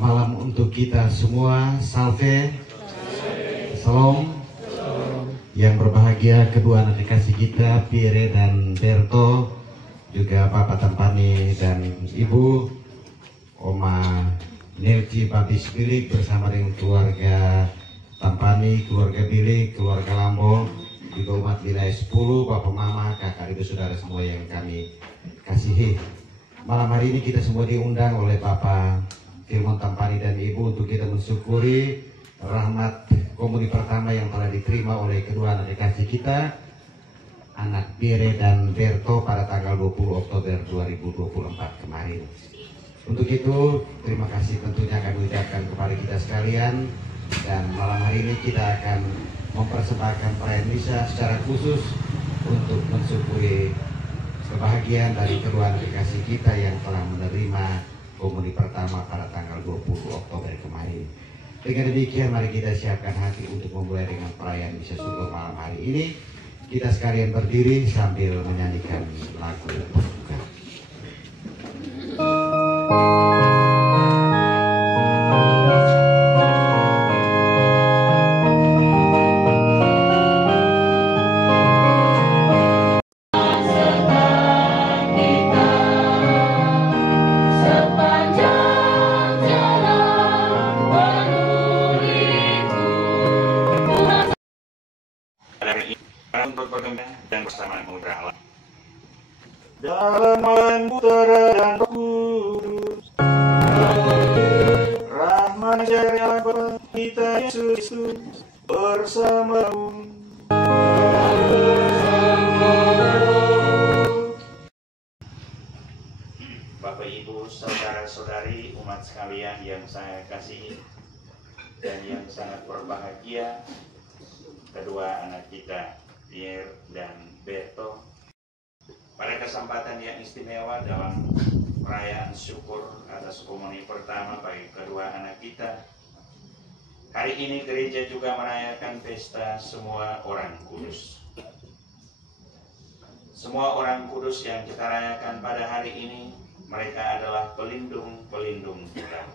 malam untuk kita semua. Salve, Salam. Yang berbahagia kedua anak dikasih kita, Pierre dan Berto, juga Bapak Tampani dan Ibu, Oma Nelci Babis Bilik bersama dengan keluarga Tampani, keluarga Bilik, keluarga Lambo, juga umat wilayah 10, Bapak Mama, kakak ibu saudara semua yang kami kasihi. Malam hari ini kita semua diundang oleh Bapak Firman Tampani dan Ibu untuk kita mensyukuri rahmat komuni pertama yang telah diterima oleh kedua anak dikasih kita, anak Pierre dan Berto pada tanggal 20 Oktober 2024 kemarin. Untuk itu terima kasih tentunya kami ucapkan kepada kita sekalian, dan malam hari ini kita akan mempersembahkan perayaan misa secara khusus untuk mensyukuri kebahagiaan dari kedua anak dikasih kita yang telah menerima komuni pertama pada tanggal 20 Oktober kemarin. Dengan demikian mari kita siapkan hati untuk memulai dengan perayaan misa syukur malam hari ini. Kita sekalian berdiri sambil menyanyikan lagu pembuka. Dan bersama mengudara Allah dalam Putra dan Roh Kudus, rahmat jaya kita Yesus bersamamu. Bapak Ibu, saudara-saudari, umat sekalian yang saya kasihi dan yang sangat berbahagia, kedua anak kita Pierre dan Berto pada kesempatan yang istimewa dalam perayaan syukur atas komuni pertama bagi kedua anak kita. Hari ini gereja juga merayakan pesta semua orang kudus. Semua orang kudus yang kita rayakan pada hari ini, mereka adalah pelindung-pelindung kita.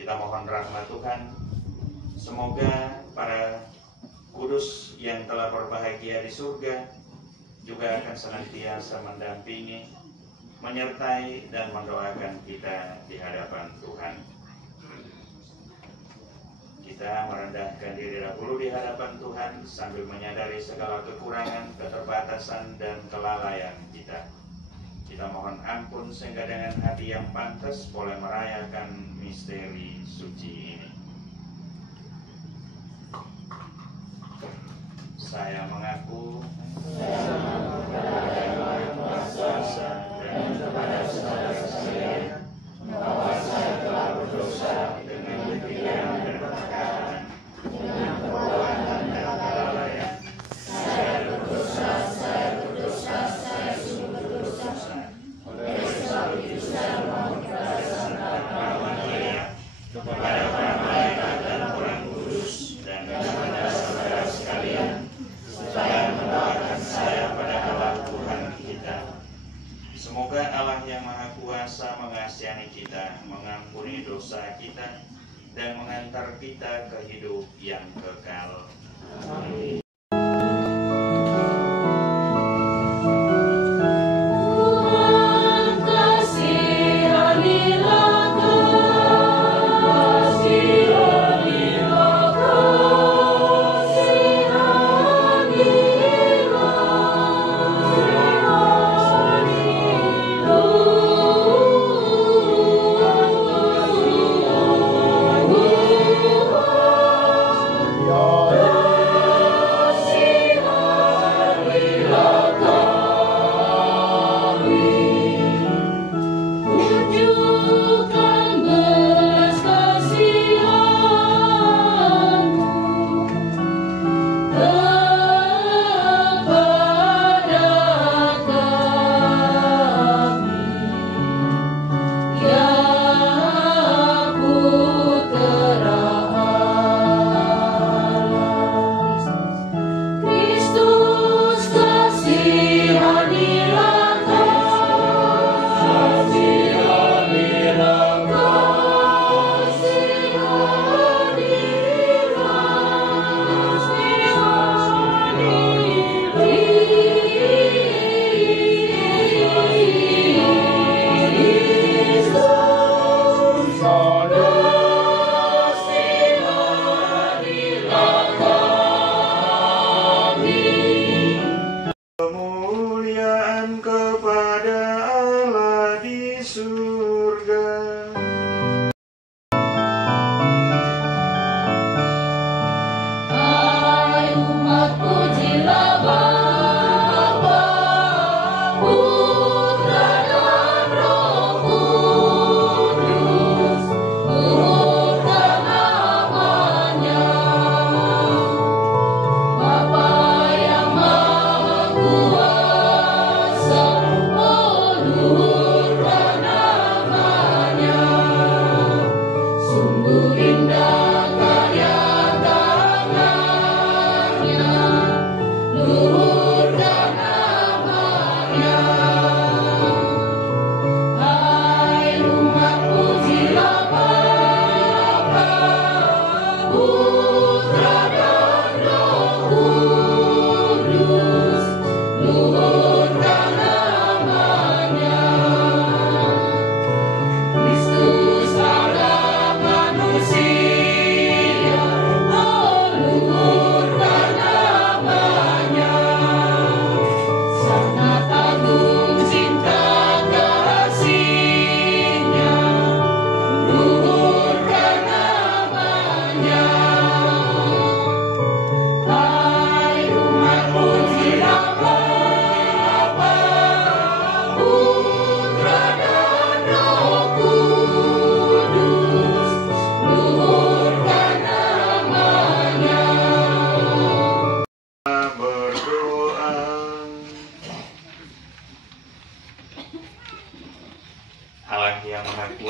Kita mohon rahmat Tuhan, semoga para kudus yang telah berbahagia di surga juga akan senantiasa mendampingi, menyertai dan mendoakan kita di hadapan Tuhan. Kita merendahkan diri dahulu di hadapan Tuhan sambil menyadari segala kekurangan, keterbatasan dan kelalaian kita. Kita mohon ampun sehingga dengan hati yang pantas boleh merayakan misteri suci ini. Saya mengaku berdosa dan kepada saudara sekalian bahwa saya telah berdosa dengan pikiran dan perkataan, dengan perbuatan dan kelalaian. Saya berdosa, saya sungguh berdosa. Oleh sebab itu saya mohon kepada Santa Maria, kepada para malaikat dan orang kudus, dan kepada saudara sekalian, supaya mendoakan saya pada Allah Tuhan kita. Semoga Allah yang Maha Kuasa mengasihani kita, mengampuni dosa kita, dan mengantar kita ke hidup yang kekal. Amin.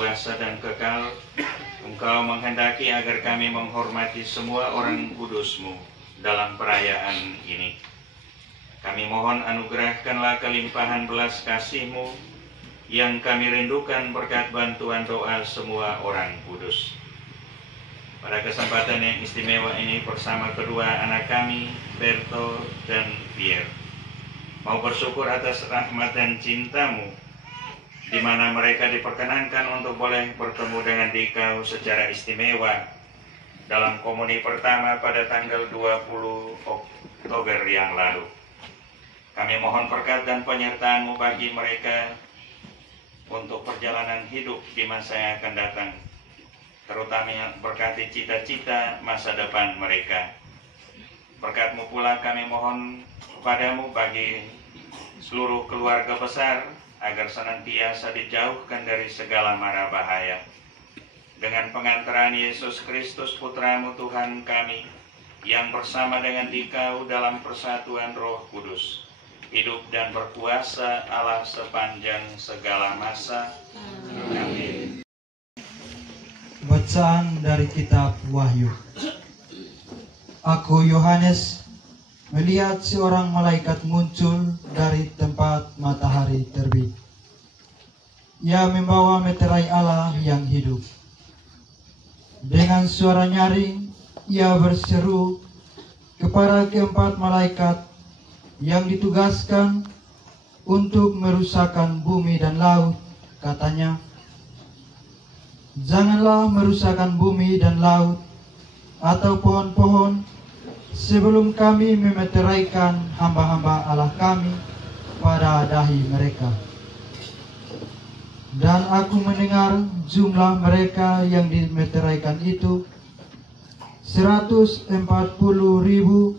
kuasa dan kekal. Engkau menghendaki agar kami menghormati semua orang kudus-Mu dalam perayaan ini. Kami mohon anugerahkanlah kelimpahan belas kasih-Mu yang kami rindukan berkat bantuan doa semua orang kudus. Pada kesempatan yang istimewa ini bersama kedua anak kami, Berto dan Pierre, mau bersyukur atas rahmat dan cinta-Mu, di mana mereka diperkenankan untuk boleh bertemu dengan Dikau secara istimewa dalam komuni pertama pada tanggal 20 Oktober yang lalu. Kami mohon berkat dan penyertaan-Mu bagi mereka untuk perjalanan hidup di masa yang akan datang, terutama yang berkati cita-cita masa depan mereka. Berkat-Mu pula kami mohon kepadamu bagi seluruh keluarga besar, agar senantiasa dijauhkan dari segala mara bahaya. Dengan pengantaran Yesus Kristus Putra-Mu Tuhan kami, yang bersama dengan Dikau dalam persatuan Roh Kudus, hidup dan berkuasa Allah sepanjang segala masa. Amin. Bacaan dari kitab Wahyu. Aku Yohanes melihat seorang malaikat muncul dari tempat matahari terbit. Ia membawa meterai Allah yang hidup. Dengan suara nyaring, ia berseru kepada keempat malaikat yang ditugaskan untuk merusakkan bumi dan laut, katanya, "Janganlah merusakkan bumi dan laut atau pohon-pohon sebelum kami memeteraikan hamba-hamba Allah kami pada dahi mereka." Dan aku mendengar jumlah mereka yang dimeteraikan itu 140.000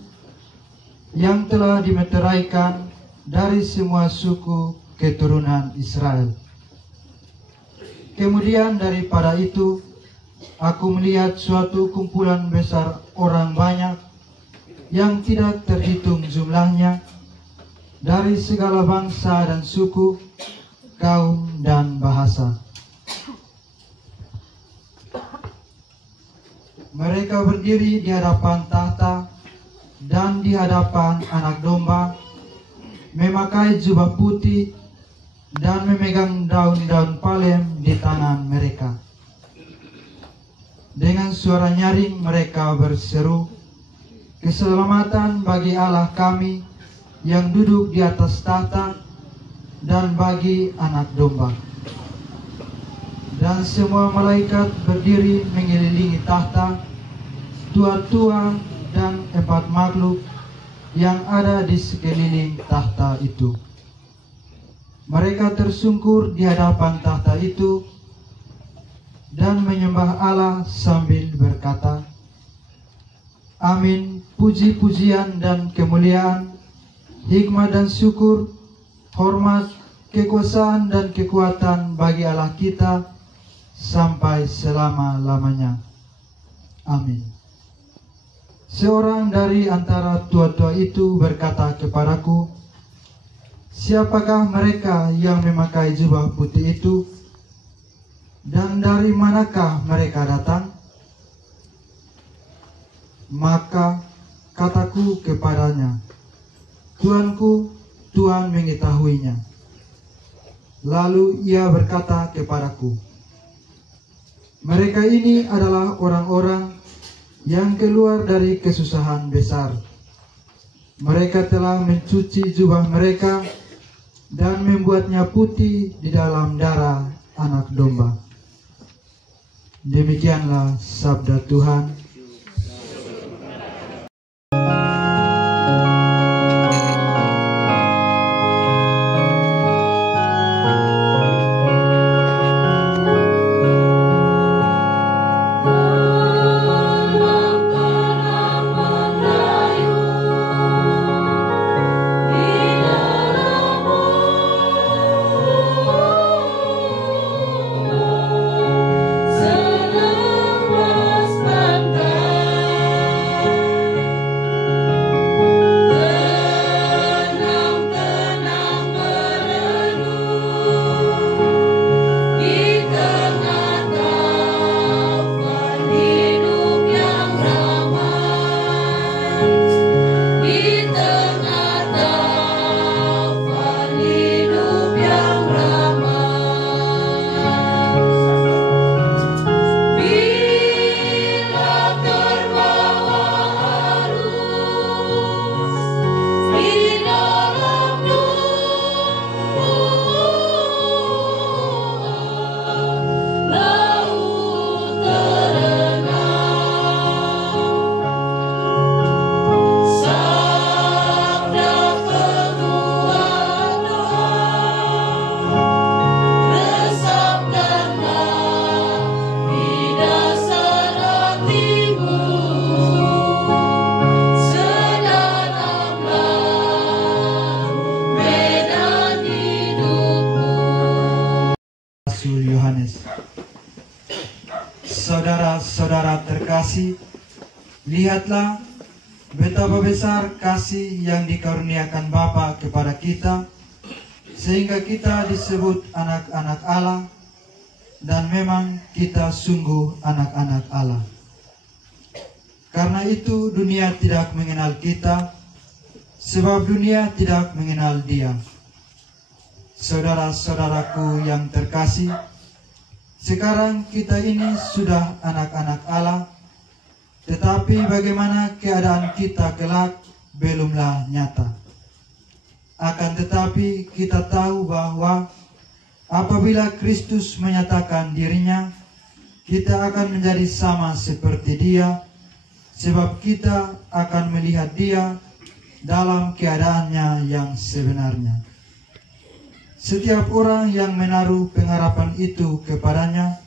yang telah dimeteraikan dari semua suku keturunan Israel. Kemudian daripada itu, aku melihat suatu kumpulan besar orang banyak yang tidak terhitung jumlahnya, dari segala bangsa dan suku, kaum dan bahasa. Mereka berdiri di hadapan tahta dan di hadapan Anak Domba, memakai jubah putih dan memegang daun-daun palem di tangan mereka. Dengan suara nyaring mereka berseru, "Keselamatan bagi Allah kami yang duduk di atas tahta dan bagi Anak Domba." Dan semua malaikat berdiri mengelilingi tahta, tua-tua dan 4 makhluk yang ada di sekeliling tahta itu. Mereka tersungkur di hadapan tahta itu dan menyembah Allah sambil berkata, "Amin, puji-pujian dan kemuliaan, hikmat dan syukur, hormat, kekuasaan dan kekuatan bagi Allah kita sampai selama-lamanya. Amin." Seorang dari antara tua-tua itu berkata kepadaku, "Siapakah mereka yang memakai jubah putih itu? Dan dari manakah mereka datang?" Maka kataku kepadanya, "Tuanku, Tuhan mengetahuinya." Lalu ia berkata kepadaku, "Mereka ini adalah orang-orang yang keluar dari kesusahan besar. Mereka telah mencuci jubah mereka dan membuatnya putih di dalam darah Anak Domba." Demikianlah sabda Tuhan. Senang mas Saudara-saudara terkasih, lihatlah betapa besar kasih yang dikaruniakan Bapa kepada kita, sehingga kita disebut anak-anak Allah, dan memang kita sungguh anak-anak Allah. Karena itu dunia tidak mengenal kita, sebab dunia tidak mengenal Dia. Saudara-saudaraku yang terkasih, sekarang kita ini sudah anak-anak Allah, tetapi bagaimana keadaan kita kelak belumlah nyata. Akan tetapi kita tahu bahwa apabila Kristus menyatakan dirinya, kita akan menjadi sama seperti Dia, sebab kita akan melihat Dia dalam keadaannya yang sebenarnya. Setiap orang yang menaruh pengharapan itu kepadanya,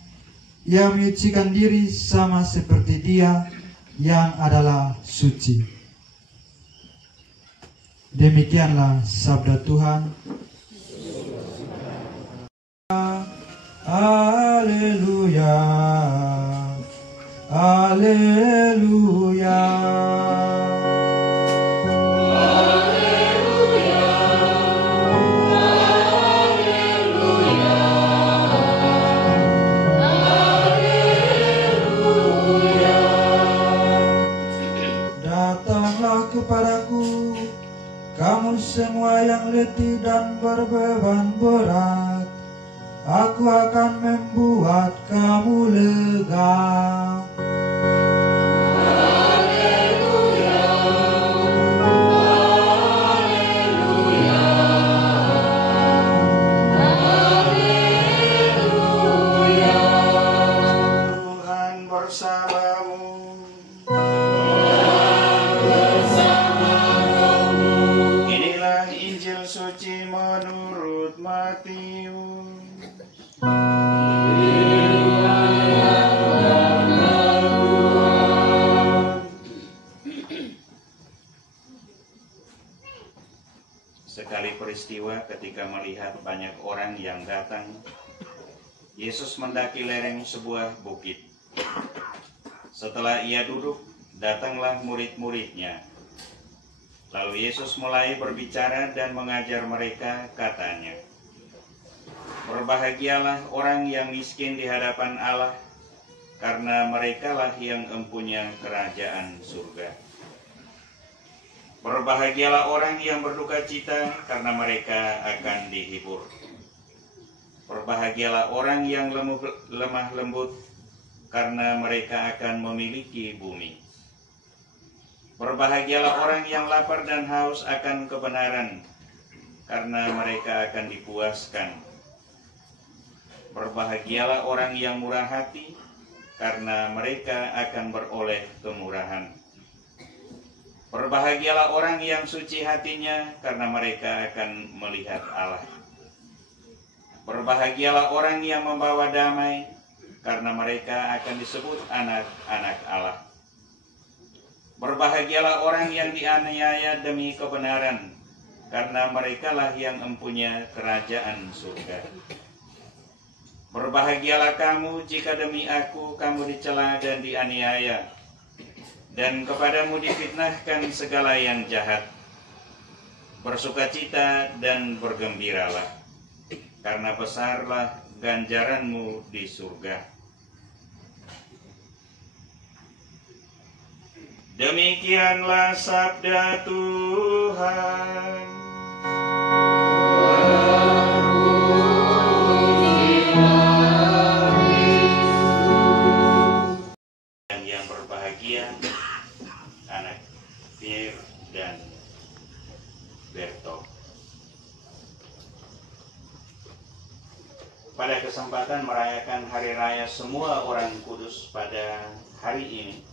ia menyucikan diri sama seperti Dia yang adalah suci. Demikianlah sabda Tuhan. Haleluya, haleluya. Kepadaku, kamu semua yang letih dan berbeban berat, aku akan membuat kamu lega. Haleluya, haleluya, haleluya. Tuhan bersamamu. Suci menurut Matius. Sekali peristiwa ketika melihat banyak orang yang datang, Yesus mendaki lereng sebuah bukit. Setelah ia duduk, datanglah murid-muridnya. Lalu Yesus mulai berbicara dan mengajar mereka, katanya, "Berbahagialah orang yang miskin di hadapan Allah, karena merekalah yang empunya kerajaan surga. Berbahagialah orang yang berduka cita, karena mereka akan dihibur. Berbahagialah orang yang lemah lembut, karena mereka akan memiliki bumi. Berbahagialah orang yang lapar dan haus akan kebenaran, karena mereka akan dipuaskan. Berbahagialah orang yang murah hati, karena mereka akan beroleh kemurahan. Berbahagialah orang yang suci hatinya, karena mereka akan melihat Allah. Berbahagialah orang yang membawa damai, karena mereka akan disebut anak-anak Allah. Berbahagialah orang yang dianiaya demi kebenaran, karena merekalah yang empunya kerajaan surga. Berbahagialah kamu jika demi aku kamu dicela dan dianiaya, dan kepadamu difitnahkan segala yang jahat. Bersukacita dan bergembiralah, karena besarlah ganjaranmu di surga. Demikianlah sabda Tuhan. Dan yang berbahagia anak Pierre dan Berto. Pada kesempatan merayakan Hari Raya Semua Orang Kudus pada hari ini,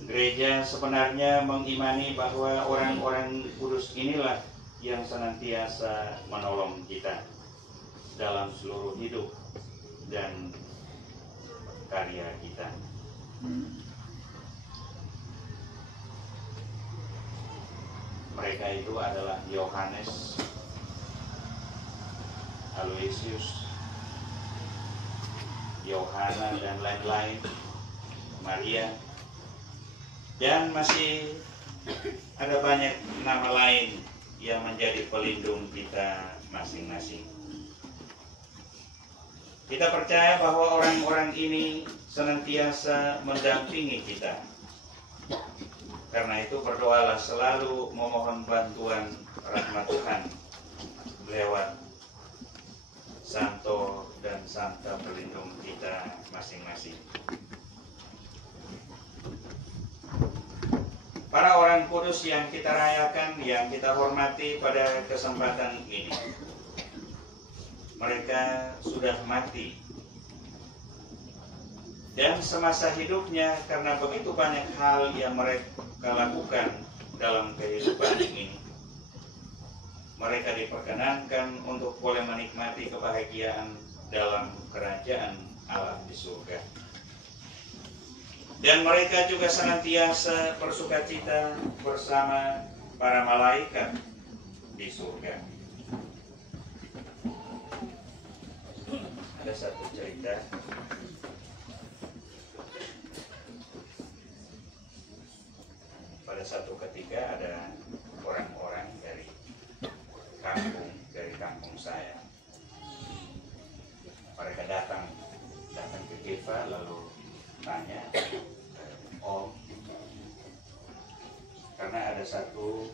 gereja sebenarnya mengimani bahwa orang-orang kudus inilah yang senantiasa menolong kita dalam seluruh hidup dan karya kita. Mereka itu adalah Yohanes, Aloysius, Yohana dan lain-lain, Maria, dan masih ada banyak nama lain yang menjadi pelindung kita masing-masing. Kita percaya bahwa orang-orang ini senantiasa mendampingi kita. Karena itu berdoalah selalu memohon bantuan rahmat Tuhan lewat Santo dan Santa pelindung kita masing-masing. Para orang kudus yang kita rayakan, yang kita hormati pada kesempatan ini, mereka sudah mati. Dan semasa hidupnya, karena begitu banyak hal yang mereka lakukan dalam kehidupan ini, mereka diperkenankan untuk boleh menikmati kebahagiaan dalam kerajaan Allah di surga. Dan mereka juga senantiasa bersukacita bersama para malaikat di surga. Ada satu cerita. Pada satu ketika ada orang-orang dari kampung saya. Mereka datang ke Eva lalu tanya, Om, karena ada satu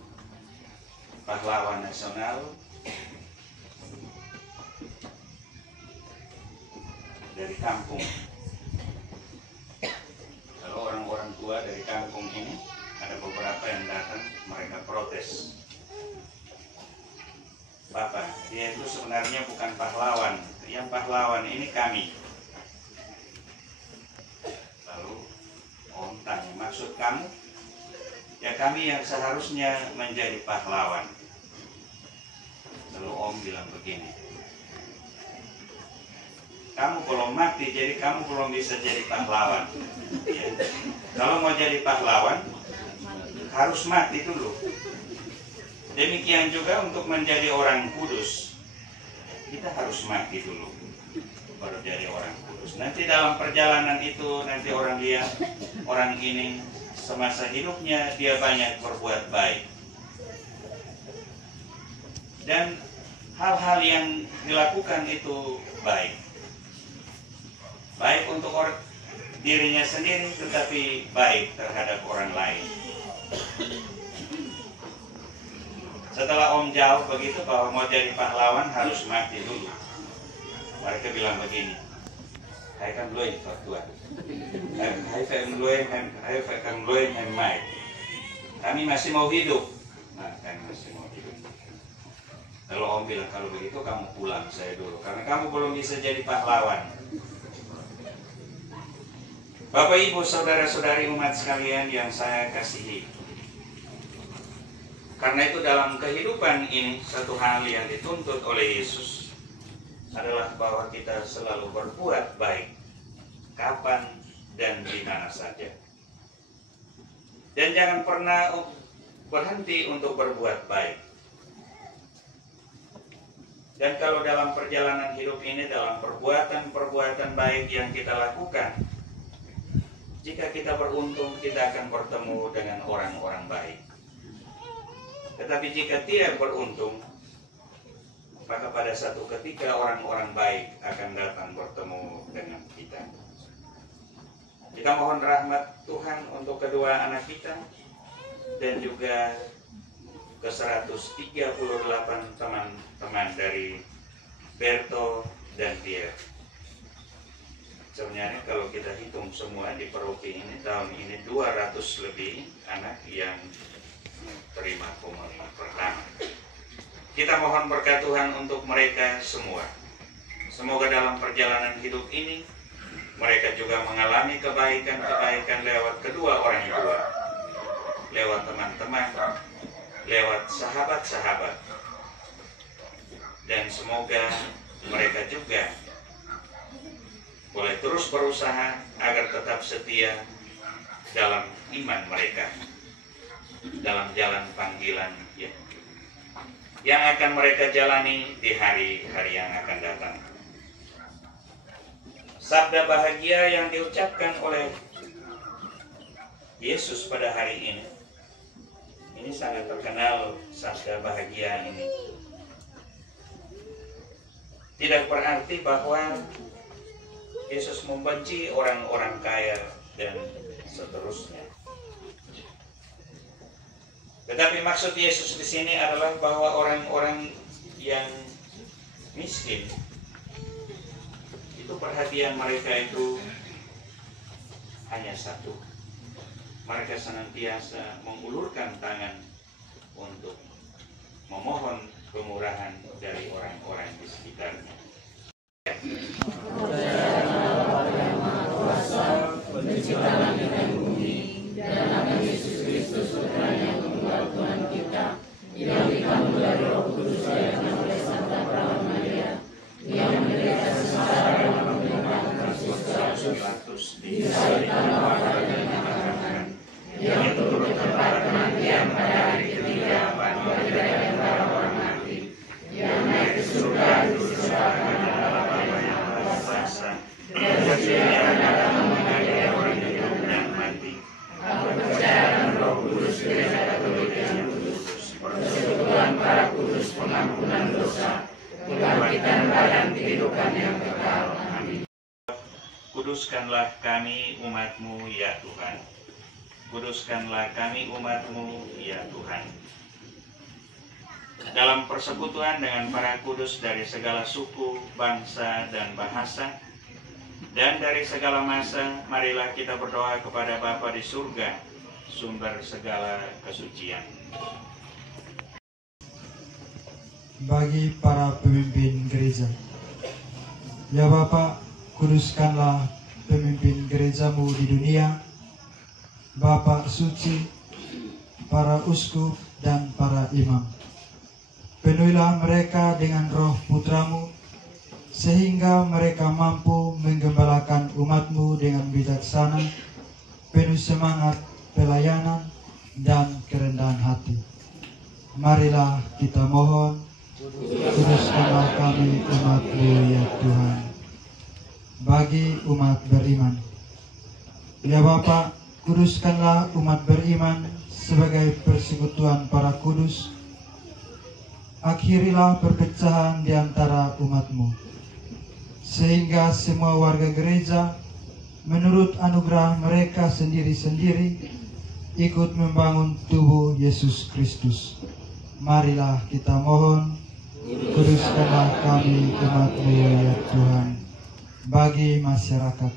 pahlawan nasional dari kampung. Lalu orang-orang tua dari kampung ini ada beberapa yang datang, mereka protes. Bapak, dia itu sebenarnya bukan pahlawan. Yang pahlawan ini kami. Lalu Om tanya, maksud kamu? Ya kami yang seharusnya menjadi pahlawan. Lalu Om bilang begini, kamu belum mati, jadi kamu belum bisa jadi pahlawan. Ya. Kalau mau jadi pahlawan, harus mati dulu. Demikian juga untuk menjadi orang kudus, kita harus mati dulu, baru jadi orang kudus. Nanti dalam perjalanan itu, nanti orang lihat, orang ini semasa hidupnya dia banyak berbuat baik. Dan hal-hal yang dilakukan itu baik. Baik untuk dirinya sendiri, tetapi baik terhadap orang lain. Setelah Om jauh begitu bahwa mau jadi pahlawan harus mati dulu. Mereka bilang begini, hai kan belum tua, hai kan belum mai. Kami masih mau hidup. Nah, kami masih mau hidup. Lalu Om bilang, kalau begitu kamu pulang saya dulu, karena kamu belum bisa jadi pahlawan. Bapak, Ibu, saudara-saudari umat sekalian yang saya kasihi, karena itu dalam kehidupan ini satu hal yang dituntut oleh Yesus adalah bahwa kita selalu berbuat baik kapan dan di mana saja. Dan jangan pernah berhenti untuk berbuat baik. Dan kalau dalam perjalanan hidup ini, dalam perbuatan-perbuatan baik yang kita lakukan, jika kita beruntung, kita akan bertemu dengan orang-orang baik. Tetapi jika tidak beruntung, maka pada satu ketika orang-orang baik akan datang bertemu dengan kita. Kita mohon rahmat Tuhan untuk kedua anak kita dan juga ke 138 teman-teman dari Berto dan Pierre. Sebenarnya kalau kita hitung semua di paroki ini, tahun ini 200 lebih anak yang terima komunion pertama. Kita mohon berkat Tuhan untuk mereka semua. Semoga dalam perjalanan hidup ini mereka juga mengalami kebaikan-kebaikan lewat kedua orang tua, lewat teman-teman, lewat sahabat-sahabat. Dan semoga mereka juga boleh terus berusaha agar tetap setia dalam iman mereka, dalam jalan panggilan yang akan mereka jalani di hari-hari yang akan datang. Sabda bahagia yang diucapkan oleh Yesus pada hari ini sangat terkenal. Sabda bahagia ini tidak berarti bahwa Yesus membenci orang-orang kaya dan seterusnya. Tetapi maksud Yesus di sini adalah bahwa orang-orang yang miskin itu perhatian mereka itu hanya satu. Mereka senantiasa mengulurkan tangan untuk memohon kemurahan dari orang-orang di sekitarnya. Pencipta langit dan bumi, dan nama Yesus Kristus Putranya Tunggal Tuhan kita, yang dikandung dari Roh Kudus dan oleh Santa Perawan Maria, yang menderita sengsara dan menerima Kristus Pilatus, disalibkan mati dan dimakamkan, yang turut tempat kematian pada hari ketiga bangkit dari antara orang mati, yang naik ke surga disebarkan dalam Bapa yang Maha Kuasa, dan bersedia dalam mengajar orang hidup dan mati. Aku percaya dalam Roh Kudus, Gereja Katolik yang kudus, persekutuan para kudus, pengampunan dosa, kebangkitan badan, kehidupan yang kekal. Amin. Kuduskanlah kami umat-Mu ya Tuhan. Kuduskanlah kami umat-Mu ya Tuhan. Dalam persekutuan dengan para kudus dari segala suku, bangsa, dan bahasa, dan dari segala masa, marilah kita berdoa kepada Bapa di surga, sumber segala kesucian. Bagi para pemimpin gereja, ya Bapa, kuduskanlah pemimpin gerejamu di dunia, Bapak suci, para uskup dan para imam. Penuhilah mereka dengan roh putramu, sehingga mereka mampu menggembalakan umatmu dengan bijaksana, penuh semangat, pelayanan, dan kerendahan hati. Marilah kita mohon, kuduskanlah kami umat-Mu ya Tuhan. Bagi umat beriman, ya Bapa, kuduskanlah umat beriman sebagai persekutuan para kudus. Akhirilah perpecahan di antara umat-Mu, sehingga semua warga gereja menurut anugerah mereka sendiri-sendiri ikut membangun tubuh Yesus Kristus. Marilah kita mohon, kuduskanlah kami umat-Mu ya Tuhan. Bagi masyarakat,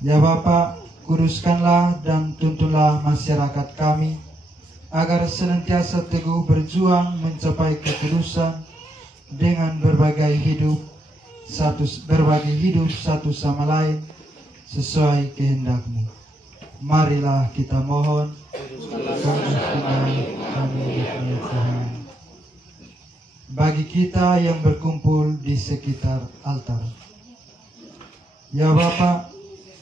ya Bapa, kuduskanlah dan tuntunlah masyarakat kami agar senantiasa teguh berjuang mencapai kekudusan dengan berbagi hidup satu sama lain sesuai kehendak-Mu. Marilah kita mohon, kuduskanlah kami ya Tuhan. Bagi kita yang berkumpul di sekitar altar, ya Bapa,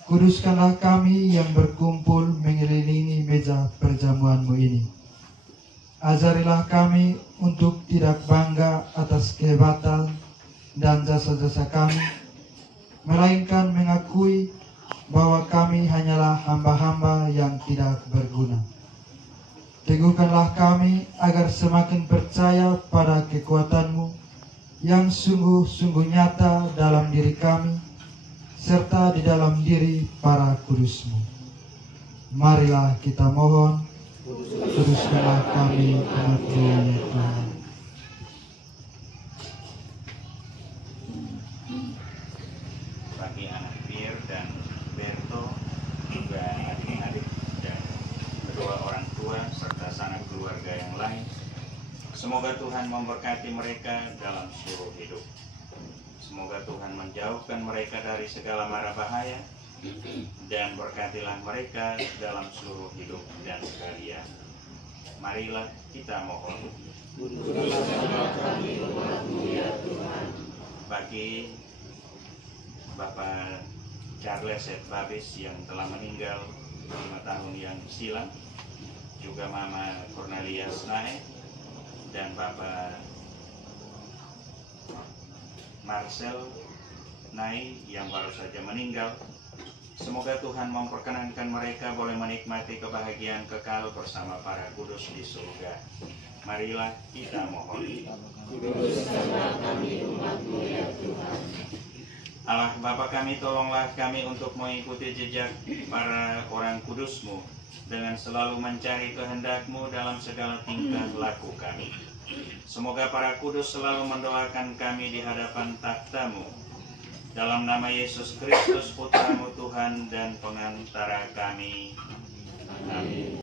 kuduskanlah kami yang berkumpul mengelilingi meja perjamuan-Mu ini. Ajarilah kami untuk tidak bangga atas kehebatan dan jasa-jasa kami, melainkan mengakui bahwa kami hanyalah hamba-hamba yang tidak berguna. Teguhkanlah kami agar semakin percaya pada kekuatan-Mu yang sungguh-sungguh nyata dalam diri kami, serta di dalam diri para kudus-Mu. Marilah kita mohon, kuduskanlah kami umat-Mu ya Tuhan. Bagi anak Pierre dan Berto, juga adik-adik dan kedua orang tua serta sanak keluarga yang lain, semoga Tuhan memberkati mereka dalam seluruh hidup. Semoga Tuhan menjauhkan mereka dari segala mara bahaya, dan berkatilah mereka dalam seluruh hidup dan karya. Marilah kita mohon. Bagi Bapak Charles Babis yang telah meninggal 5 tahun yang silam, juga Mama Cornelia Snae dan Bapak Marcel Nai yang baru saja meninggal. Semoga Tuhan memperkenankan mereka boleh menikmati kebahagiaan kekal bersama para kudus di surga. Marilah kita mohon. Kuduskanlah kami umat-Mu ya Tuhan. Allah Bapa kami, tolonglah kami untuk mengikuti jejak para orang kudus-Mu dengan selalu mencari kehendak-Mu dalam segala tingkah laku kami. Semoga para kudus selalu mendoakan kami di hadapan takhta-Mu. Dalam nama Yesus Kristus, Putra-Mu Tuhan dan pengantara kami. Amin.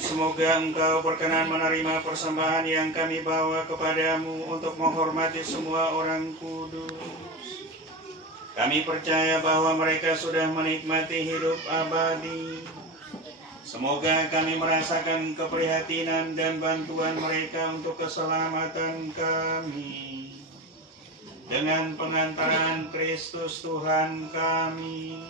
Semoga Engkau berkenan menerima persembahan yang kami bawa kepadamu untuk menghormati semua orang kudus. Kami percaya bahwa mereka sudah menikmati hidup abadi. Semoga kami merasakan keprihatinan dan bantuan mereka untuk keselamatan kami. Dengan pengantaran Kristus Tuhan kami.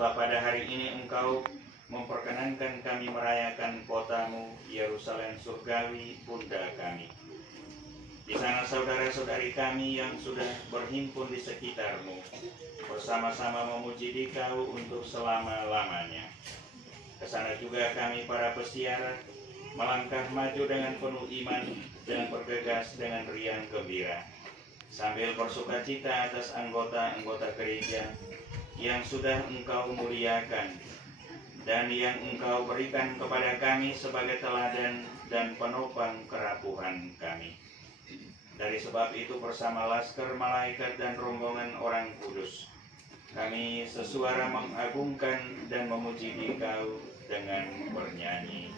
Sebab pada hari ini Engkau memperkenankan kami merayakan kota-Mu, Yerusalem surgawi, Bunda kami. Di sana saudara-saudari kami yang sudah berhimpun di sekitar-Mu, bersama-sama memuji Dikau untuk selama-lamanya. Ke sana juga kami para pesiaran, melangkah maju dengan penuh iman dan bergegas dengan riang gembira, sambil bersukacita atas anggota-anggota gereja yang sudah Engkau muliakan dan yang Engkau berikan kepada kami sebagai teladan dan penopang kerapuhan kami. Dari sebab itu bersama laskar malaikat dan rombongan orang kudus, kami sesuara mengagungkan dan memuji Dikau dengan bernyanyi.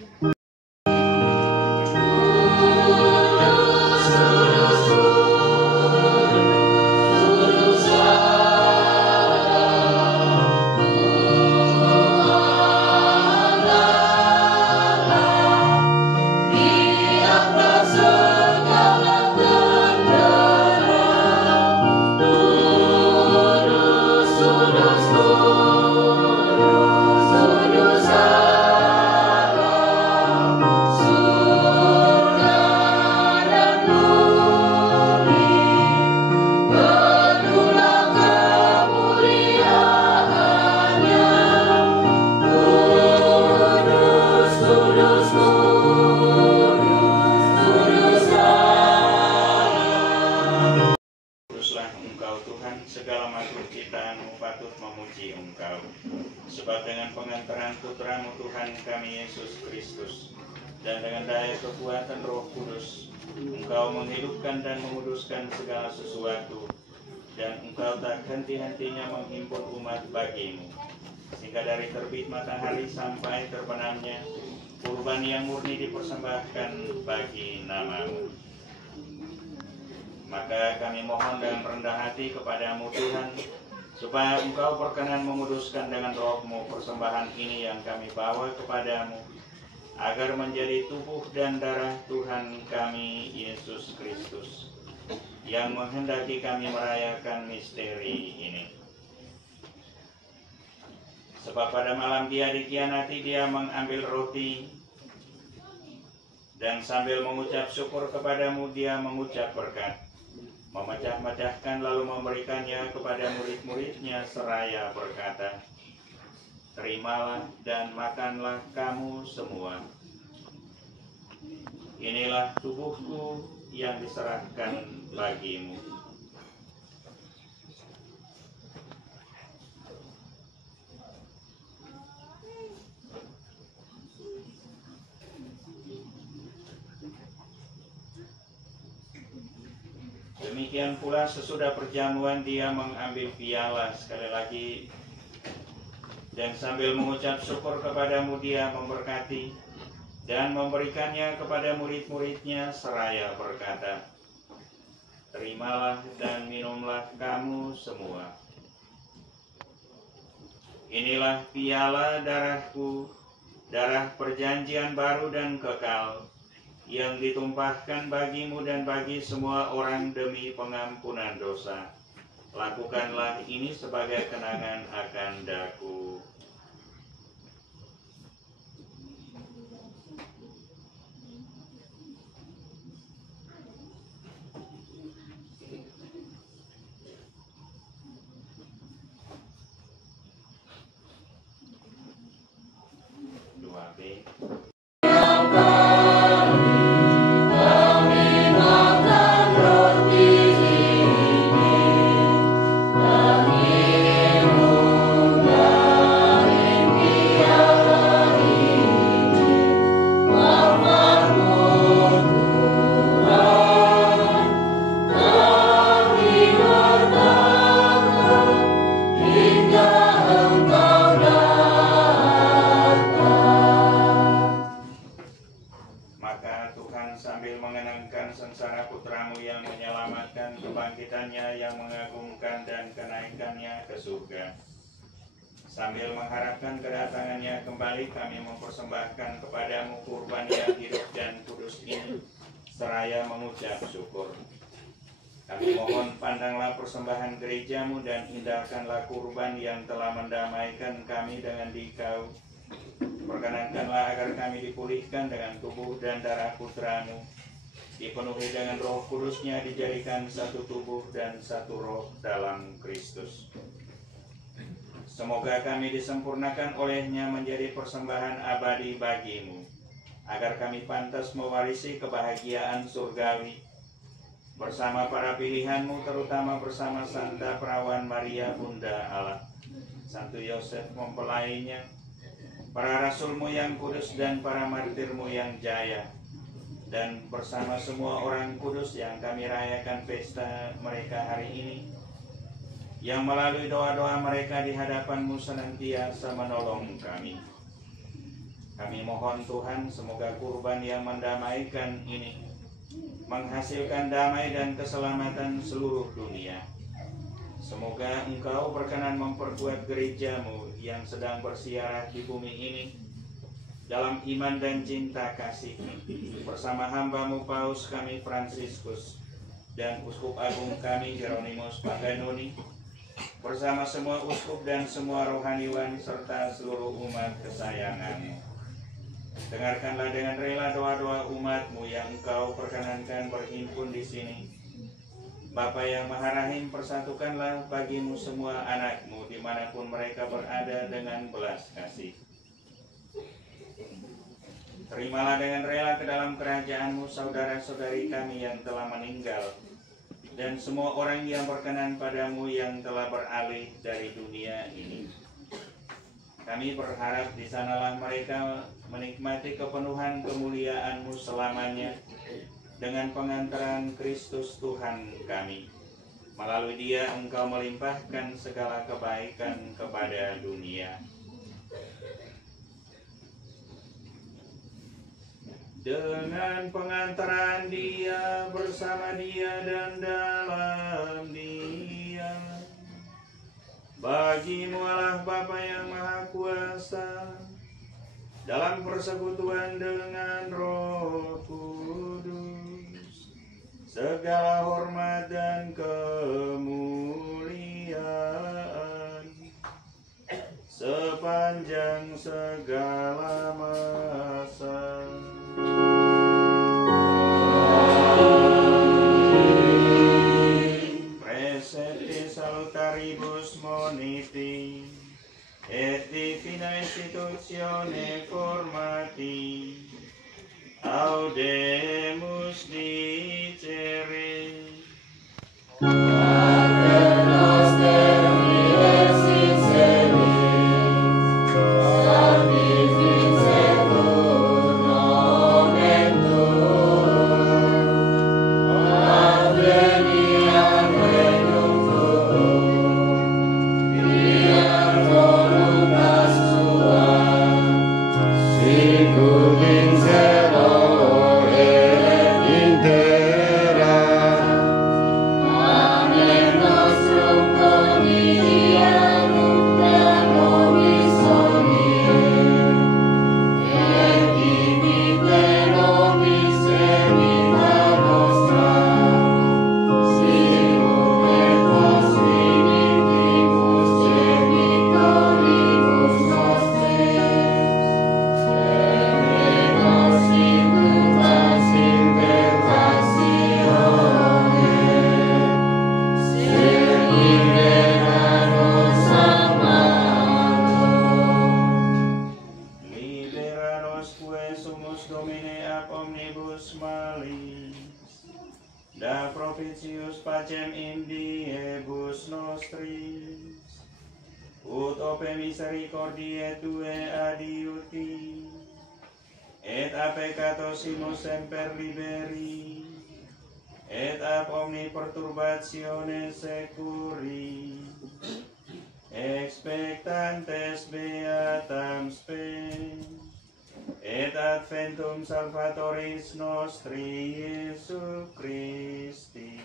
Sebab dengan pengantaran Putra-Mu Tuhan kami Yesus Kristus dan dengan daya kekuatan Roh Kudus, Engkau menghidupkan dan menguduskan segala sesuatu, dan Engkau tak henti-hentinya menghimpun umat bagi-Mu, sehingga dari terbit matahari sampai terbenamnya kurban yang murni dipersembahkan bagi nama-Mu. Maka kami mohon dalam rendah hati kepada-Mu Tuhan, supaya Engkau berkenan menguduskan dengan Roh-Mu persembahan ini yang kami bawa kepadamu, agar menjadi tubuh dan darah Tuhan kami Yesus Kristus, yang menghendaki kami merayakan misteri ini. Sebab pada malam Dia dikhianati, Dia mengambil roti, dan sambil mengucap syukur kepadamu, Dia mengucap berkat, memecah-mecahkan lalu memberikannya kepada murid-muridnya seraya berkata, "Terimalah dan makanlah kamu semua. Inilah tubuhku yang diserahkan bagimu." Demikian pula sesudah perjamuan Dia mengambil piala sekali lagi, dan sambil mengucap syukur kepadamu Dia memberkati dan memberikannya kepada murid-muridnya seraya berkata, "Terimalah dan minumlah kamu semua. Inilah piala darahku, darah perjanjian baru dan kekal, yang ditumpahkan bagimu dan bagi semua orang demi pengampunan dosa. Lakukanlah ini sebagai kenangan akan daku." Sambil mengharapkan kedatangannya kembali, kami mempersembahkan kepadamu kurban yang hidup dan kudus ini, seraya mengucap syukur. Kami mohon, pandanglah persembahan gerejamu dan indahkanlah kurban yang telah mendamaikan kami dengan Dikau. Perkenankanlah agar kami dipulihkan dengan tubuh dan darah Putramu, dipenuhi dengan Roh Kudusnya, dijadikan satu tubuh dan satu roh dalam Kristus. Semoga kami disempurnakan olehnya menjadi persembahan abadi bagimu, agar kami pantas mewarisi kebahagiaan surgawi bersama para pilihan-Mu, terutama bersama Santa Perawan Maria Bunda Allah, Santo Yosef mempelainya, para rasul-Mu yang kudus dan para martir-Mu yang jaya, dan bersama semua orang kudus yang kami rayakan pesta mereka hari ini, yang melalui doa-doa mereka di hadapan-Mu senantiasa menolong kami. Kami mohon Tuhan, semoga kurban yang mendamaikan ini menghasilkan damai dan keselamatan seluruh dunia. Semoga Engkau berkenan memperkuat gereja-Mu yang sedang bersiarah di bumi ini dalam iman dan cinta kasih, bersama hamba-Mu Paus kami Fransiskus dan Uskup Agung kami Hieronymus Pangganoni, bersama semua uskup dan semua rohaniwan serta seluruh umat kesayangan-Mu. Dengarkanlah dengan rela doa-doa umat-Mu yang Engkau perkenankan berhimpun di sini. Bapa yang Maha Rahim, persatukanlah bagi-Mu semua anak-Mu dimanapun mereka berada dengan belas kasih. Terimalah dengan rela ke dalam kerajaan-Mu saudara-saudari kami yang telah meninggal, dan semua orang yang berkenan padamu yang telah beralih dari dunia ini. Kami berharap di sanalah mereka menikmati kepenuhan kemuliaan-Mu selamanya dengan pengantaran Kristus Tuhan kami. Melalui Dia Engkau melimpahkan segala kebaikan kepada dunia. Dengan pengantaran Dia, bersama Dia dan dalam Dia, bagi-Mu Allah Bapa yang Maha Kuasa, dalam persekutuan dengan Roh Kudus, segala hormat dan kemuliaan sepanjang segala masa. Praesepte salutaribus moniti et divina institutione formati audemus dicere. Semper liberi et ab omni perturbatione securi expectantes beatam spes et adventum salvatoris nostri Iesu Christi.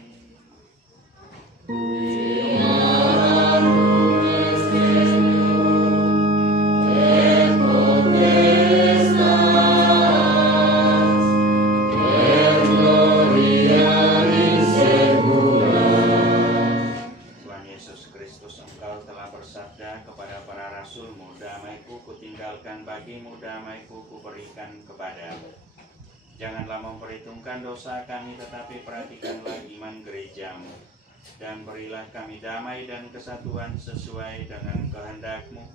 Bagimu damaiku kuberikan kepadamu. Janganlah memperhitungkan dosa kami, tetapi perhatikanlah iman gerejamu, dan berilah kami damai dan kesatuan sesuai dengan kehendak-Mu,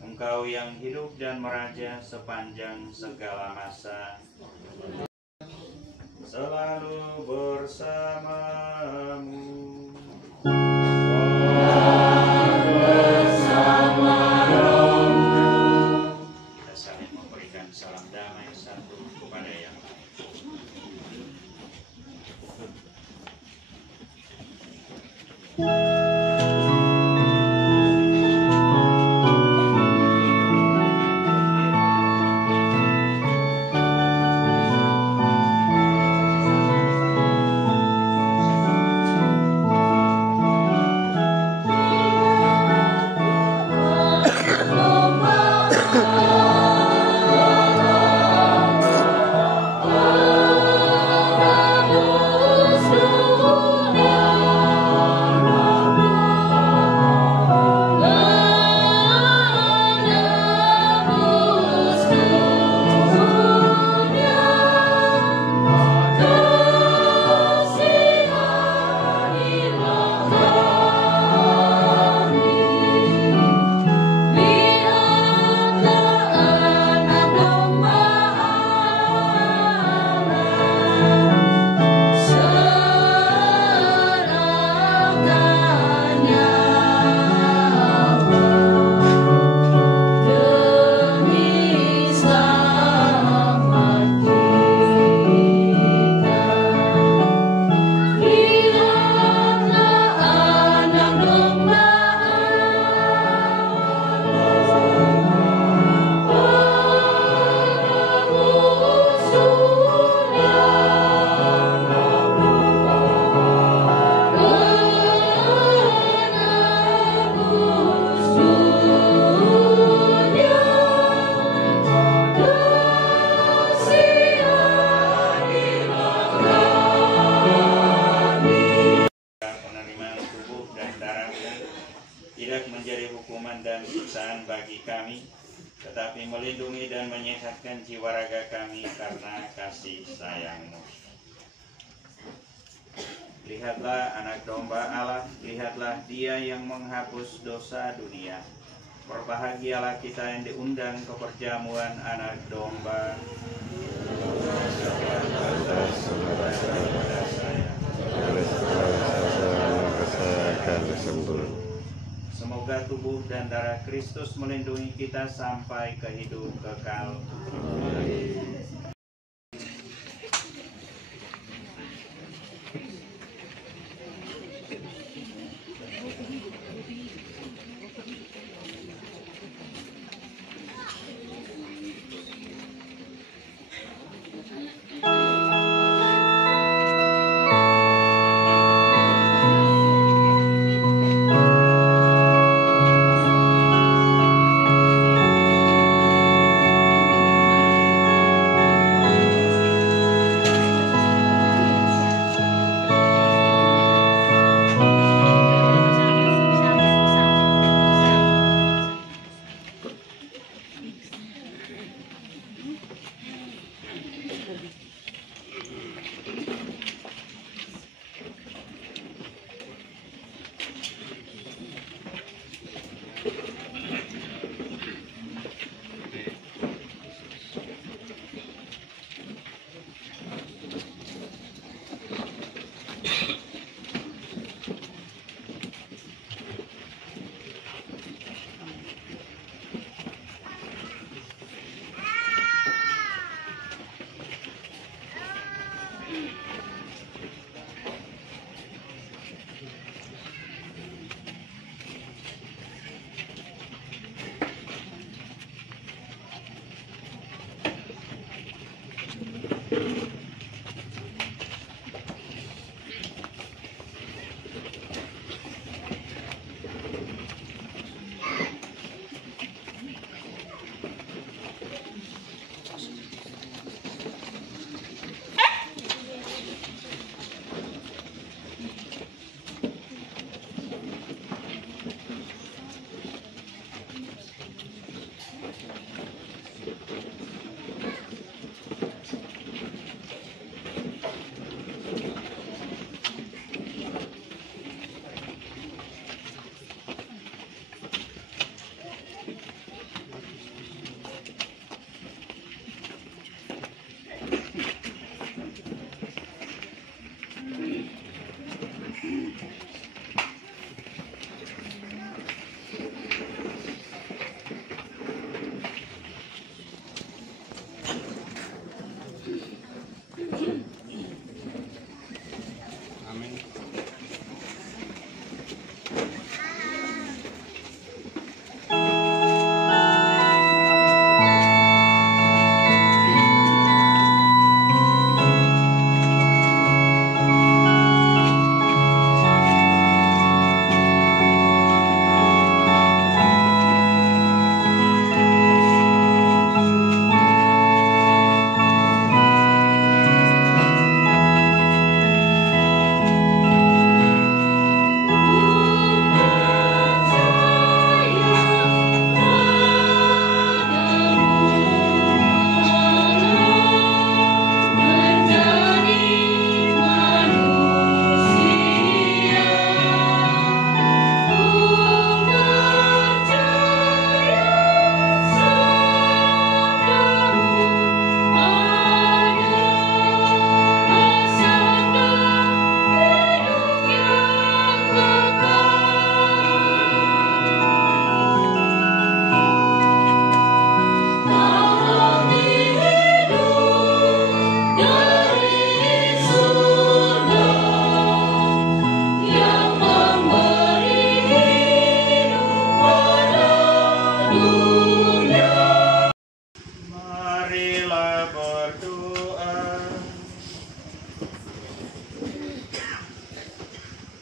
Engkau yang hidup dan meraja sepanjang segala masa, selalu bersamamu. Kita saling memberikan salam damai satu kepada yang lain. Tidak menjadi hukuman dan siksaan bagi kami, tetapi melindungi dan menyehatkan jiwa raga kami karena kasih sayang-Mu. Lihatlah anak domba Allah, lihatlah Dia yang menghapus dosa dunia. Berbahagialah kita yang diundang ke perjamuan anak domba. Semoga tubuh dan darah Kristus melindungi kita sampai ke hidup kekal.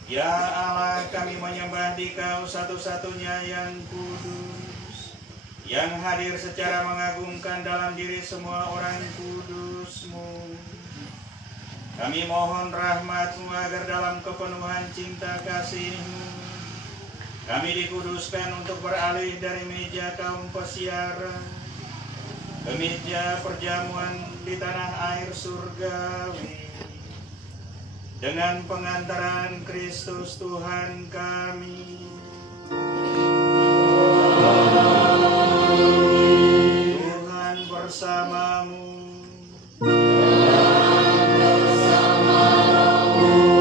Ya Allah, kami menyembah Dikau satu-satunya yang kudus, yang hadir secara mengagumkan dalam diri semua orang kudus-Mu. Kami mohon rahmat-Mu agar dalam kepenuhan cinta kasih-Mu, kami dikuduskan untuk beralih dari meja kaum pesiaran ke meja perjamuan di tanah air surgawi. Dengan pengantaran Kristus Tuhan kami. Tuhan bersamamu.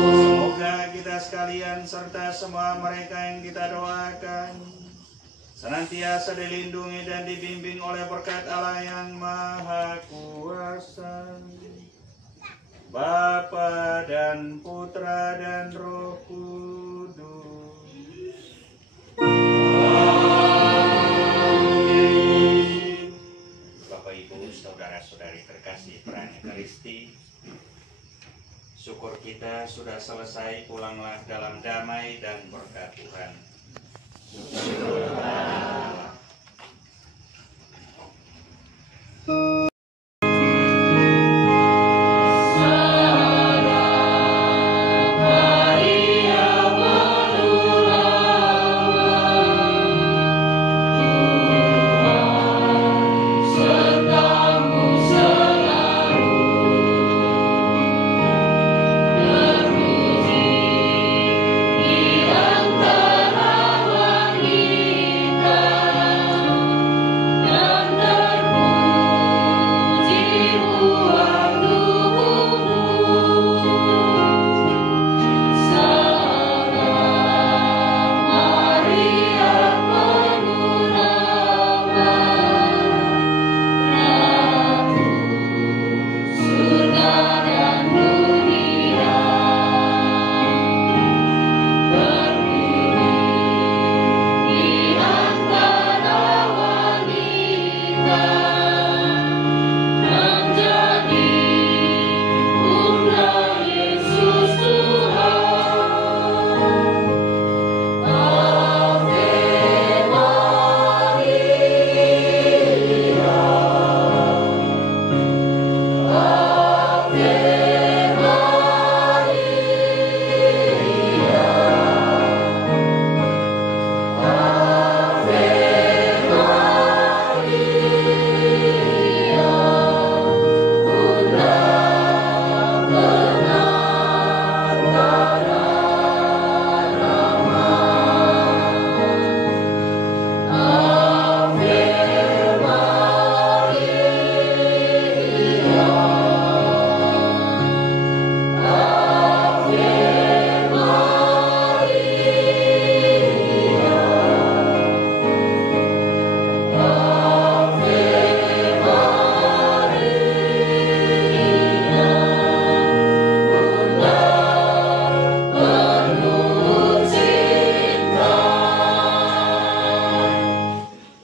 Semoga kita sekalian serta semua mereka yang kita doakan senantiasa dilindungi dan dibimbing oleh berkat Allah yang Maha Kuasa, Bapa dan Putra dan Roh Kudus. Amin. Bapak Ibu, saudara-saudari terkasih perayaan Ekaristi, syukur kita sudah selesai, pulanglah dalam damai dan berkat Tuhan.